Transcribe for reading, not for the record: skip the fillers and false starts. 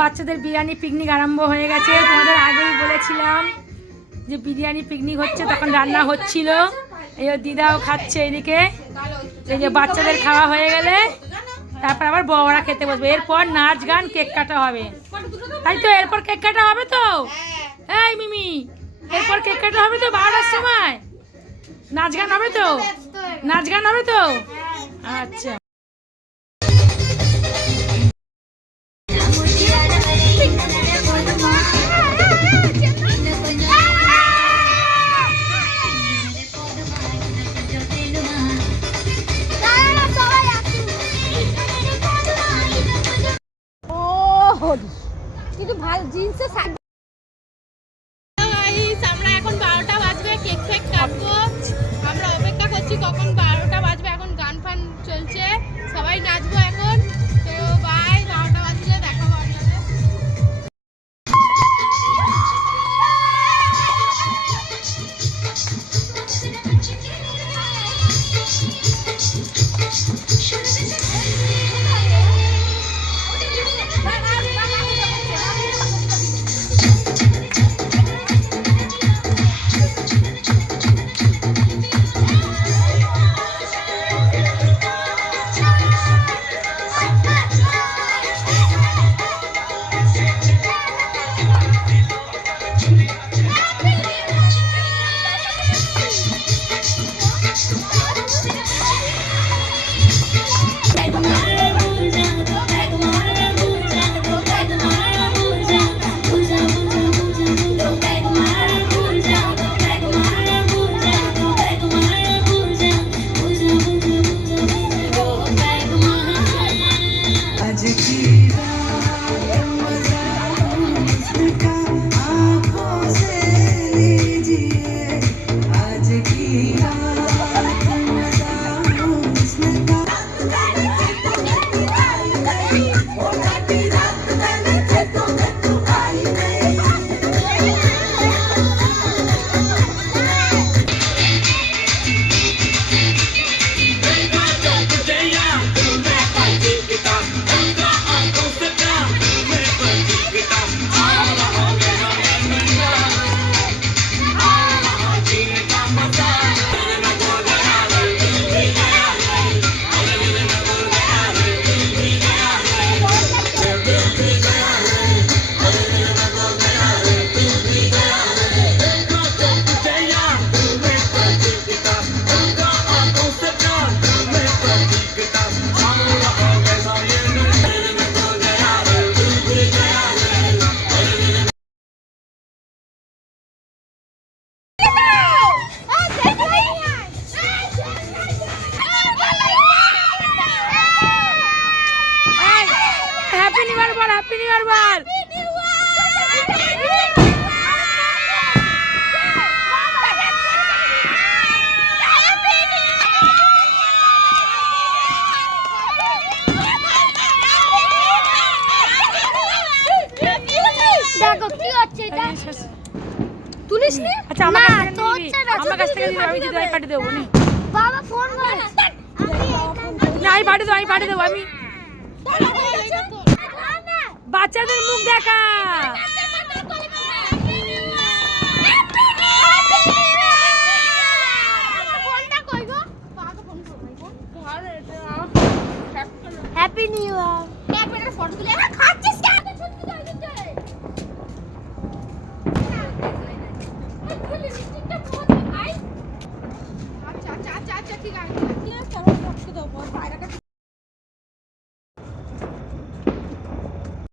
বাচ্চাদের বিরিয়ানি পিকনিক আরম্ভ হয়ে গেছে। তোমাদের আগেই বলেছিলাম যে বিরিয়ানি পিকনিক হচ্ছে, তখন রান্না হচ্ছিল। এই দিদাও খাচ্ছে এদিকে। এই যে বাচ্চাদের খাওয়া হয়ে গেলে তারপর আবার বড়রা খেতে বসবে। এরপর নাচ গান কেক কাটা হবে, তাই তো? এরপর কেক কাটা হবে তো? এই মিমি, এরপর কেক কাটা হবে তো 12টার সময়? নাচ গান হবে তো? নাচ গান হবে তো? আচ্ছা। কিন্তু ভালো জিন্সে আমরা এখন 12টা বাজবে, কেক ফেক কাটবো। আমরা অপেক্ষা করছি কখন 12টা বাজবে। এখন গান ফান চলছে, সবাই নাচবো এখন। তো বাই, 12টা বাজলে দেখাবো আপনাদের। আচ্ছা, আমার কাছ থেকে দিবি, আমি দিদি পাঠিয়ে দেবো। বাবা ফোন করে না, আমি পাঠিয়ে দেবো, আমি পাঠিয়ে দেবো। আমি বাচ্চাদের মুখ দেখা। Happy new year. ফটো তুলে খাচ্ছিস কেন? আচ্ছা ঠিক আছে।